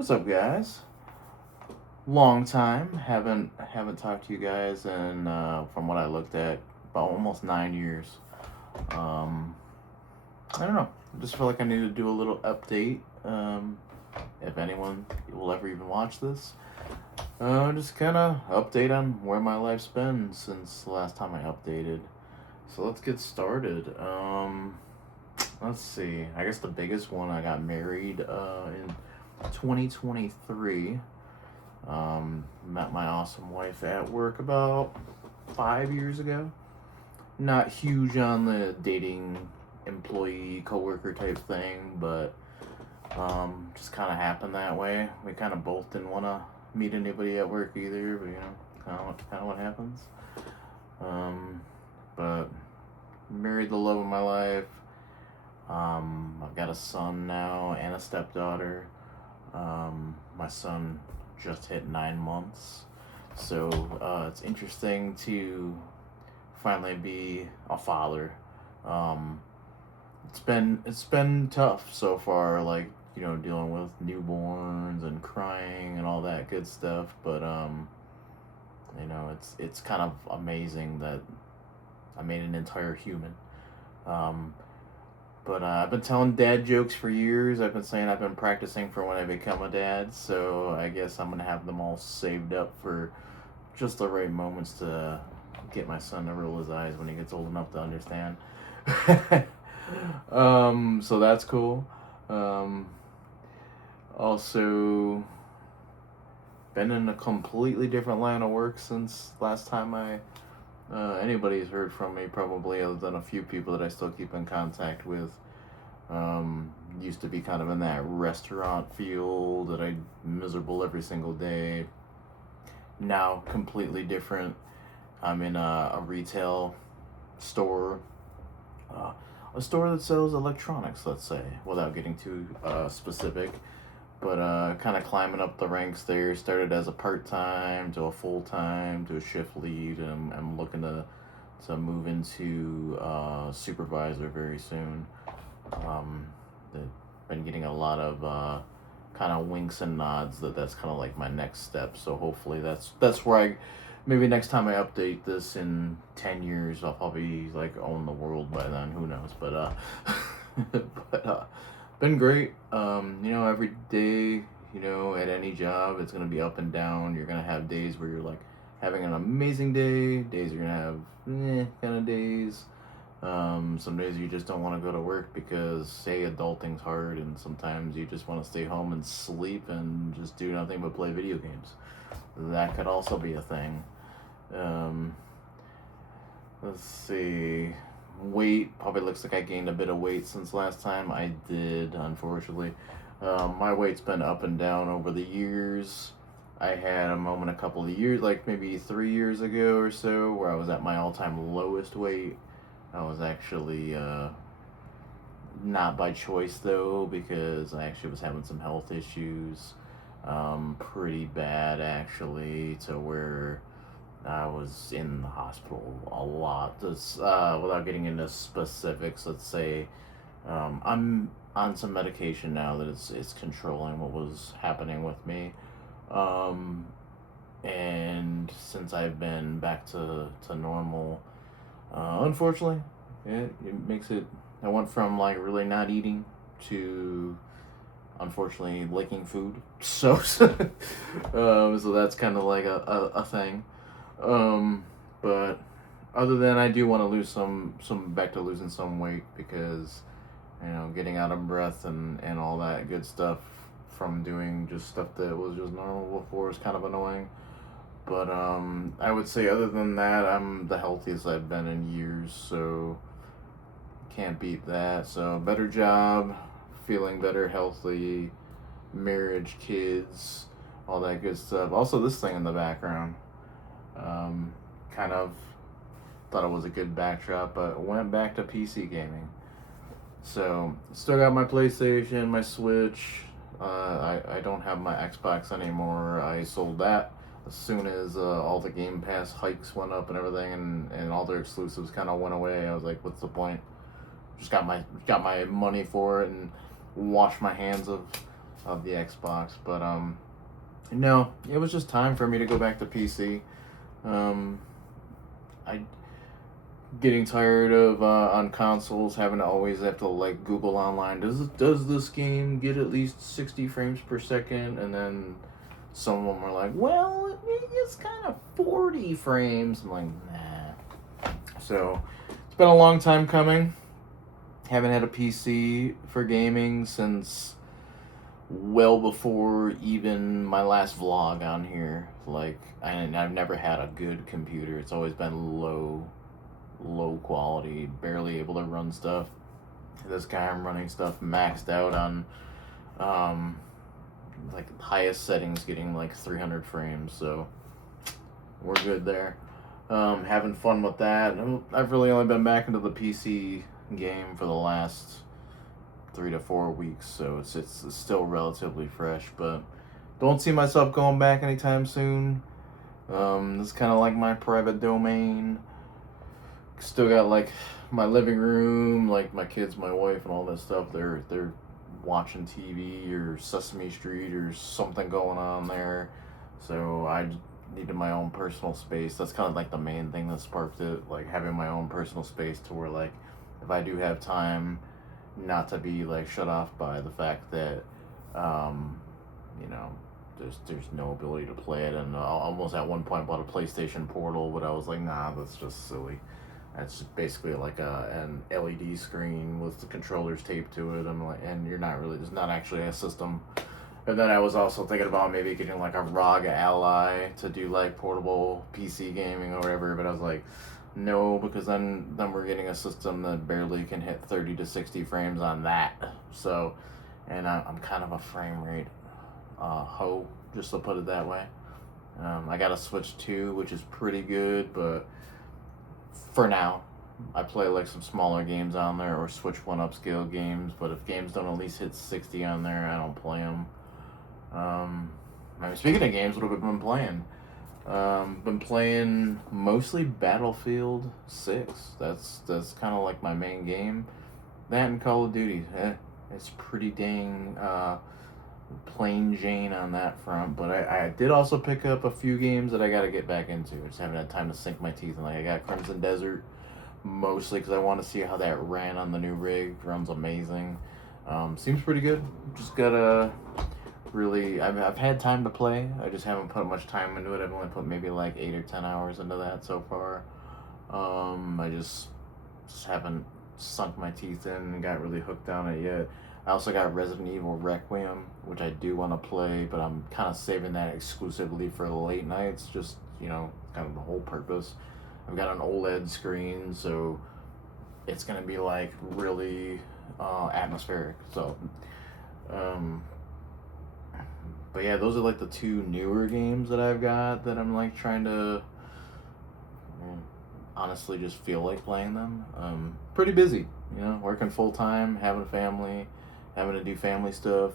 What's up, guys? Long time. Haven't talked to you guys in from what I looked at about almost 9 years. Um, I don't know. I just feel like I need to do a little update. If anyone will ever even watch this, just kind of update on where my life's been since the last time I updated. So let's get started. Let's see. I guess the biggest one, I got married in 2023. Met my awesome wife at work about 5 years ago. Not huge on the dating employee coworker type thing, but just kind of happened that way. We kind of both didn't want to meet anybody at work either, but kind of what happens. But married the love of my life. I've got a son now and a stepdaughter. My son just hit 9 months, so it's interesting to finally be a father. Um, it's been tough so far, like dealing with newborns and crying and all that good stuff. But it's kind of amazing that I made an entire human. Um, But I've been telling dad jokes for years. I've been saying I've been practicing for when I become a dad. So I guess I'm going to have them all saved up for just the right moments to get my son to roll his eyes when he gets old enough to understand. So that's cool. Um, Also, been in a completely different line of work since last time anybody's heard from me, probably, other than a few people that I still keep in contact with. Used to be kind of in that restaurant field that I miserable every single day. Now completely different. I'm in a retail store, uh, a store that sells electronics, let's say, without getting too specific. But kind of climbing up the ranks there. Started as a part time to a full time to a shift lead, and I'm looking to move into supervisor very soon. Um, been getting a lot of kind of winks and nods that's kind of like my next step. So hopefully that's where I maybe next time I update this in 10 years, I'll probably like own the world by then. Who knows? But but been great. Every day, at any job, it's gonna be up and down. You're gonna have days where you're like having an amazing day. Days you're gonna have kind of days. Some days you just don't want to go to work because, say, adulting's hard, and sometimes you just want to stay home and sleep and just do nothing but play video games. That could also be a thing. Um, let's see. Weight probably looks like I gained a bit of weight since last time I did, unfortunately. My weight's been up and down over the years. I had a moment a couple of years, like maybe 3 years ago or so, where I was at my all-time lowest weight. I was actually not by choice though, because I actually was having some health issues, pretty bad actually, to where I was in the hospital a lot. Without getting into specifics, let's say I'm on some medication now that it's controlling what was happening with me. Um, and since I've been back to normal, unfortunately, it makes it. I went from like really not eating to unfortunately liking food. So that's kind of like a thing. Um, but other than I do want to lose some back to losing some weight because getting out of breath and all that good stuff from doing just stuff that was just normal before is kind of annoying. But I would say other than that, I'm the healthiest I've been in years, so can't beat that. So better job, feeling better, healthy, marriage, kids, all that good stuff. Also, this thing in the background, kind of thought it was a good backdrop, but went back to PC gaming. So still got my PlayStation, my Switch. I don't have my Xbox anymore. I sold that as soon as all the Game Pass hikes went up and everything, and all their exclusives kind of went away. I was like, what's the point? Just got my money for it and washed my hands of of the Xbox. But no, it was just time for me to go back to PC. I getting tired of on consoles having to always have to like Google online. Does this game get at least 60 frames per second? And then some of them are like, well, it's kind of 40 frames. I'm like, nah. So it's been a long time coming. Haven't had a PC for gaming since well before even my last vlog on here. Like, I've never had a good computer. It's always been low quality, barely able to run stuff. This guy, I'm running stuff maxed out on like highest settings, getting like 300 frames, so we're good there. Having fun with that. I've really only been back into the PC game for the last 3 to 4 weeks, so it's still relatively fresh, but don't see myself going back anytime soon. It's kind of like my private domain. Still got like my living room, like my kids, my wife, and all that stuff. They're watching TV or Sesame Street or something going on there. So I needed my own personal space. That's kind of like the main thing that sparked it, like having my own personal space to where like if I do have time, not to be like shut off by the fact that you know there's no ability to play it. And I almost at one point bought a PlayStation Portal, but I was like, nah, that's just silly. That's basically like an LED screen with the controllers taped to it. I'm like, and you're not really, there's not actually a system. And then I was also thinking about maybe getting like a ROG Ally to do like portable PC gaming or whatever. But I was like, no, because then we're getting a system that barely can hit 30 to 60 frames on that. So, and I'm kind of a frame rate hoe, just to put it that way. I got a Switch 2, which is pretty good, but for now, I play like some smaller games on there or Switch 1 upscale games, but if games don't at least hit 60 on there, I don't play them. I mean, speaking of games, what have we been playing? Been playing mostly Battlefield 6. That's kind of like my main game. That and Call of Duty. It's pretty dang plain Jane on that front, but I did also pick up a few games that I got to get back into. I just haven't had time to sink my teeth in. Like I got Crimson Desert, mostly because I want to see how that ran on the new rig. Runs amazing. Seems pretty good. Just gotta really. I've had time to play. I just haven't put much time into it. I've only put maybe like 8 or 10 hours into that so far. I just haven't sunk my teeth in and got really hooked on it yet. I also got Resident Evil Requiem, which I do want to play, but I'm kind of saving that exclusively for the late nights, just, kind of the whole purpose. I've got an OLED screen, so it's going to be, like, really atmospheric. So, but yeah, those are, like, the two newer games that I've got that I'm, like, trying to honestly just feel like playing them. Pretty busy, working full-time, having a family, having to do family stuff,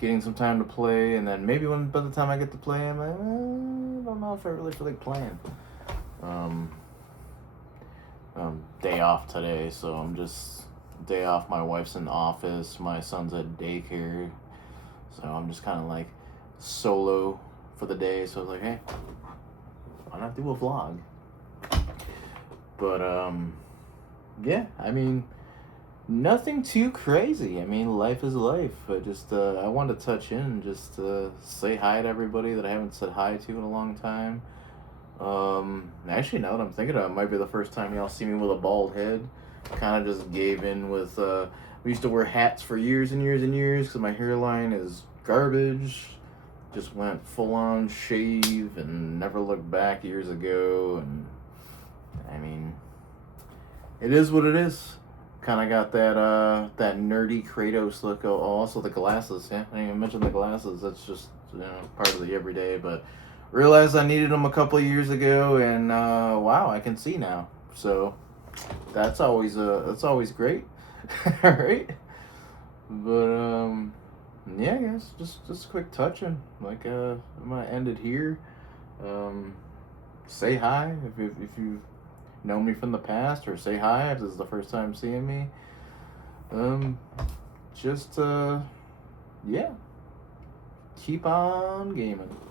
getting some time to play, and then maybe by the time I get to play, I'm like, I don't know if I really feel like playing. Day off today, so I'm just day off. My wife's in the office, my son's at daycare, so I'm just kind of like solo for the day. So I was like, hey, why not do a vlog? But yeah, I mean, nothing too crazy. I mean, life is life. I wanted to touch in just to say hi to everybody that I haven't said hi to in a long time. Actually, now that I'm thinking of it, might be the first time y'all see me with a bald head. Kind of just gave in with, we used to wear hats for years and years and years because my hairline is garbage. Just went full on shave and never looked back years ago. And I mean, it is what it is. Kind of got that nerdy Kratos look. Oh, also the glasses. Yeah, I didn't even mention the glasses. That's just part of the everyday. But realized I needed them a couple of years ago, and wow, I can see now. So that's always great, right? But yeah, guys, just a quick touching. Like I'm gonna end it here. Say hi if you know me from the past, or say hi if this is the first time seeing me. Yeah, keep on gaming.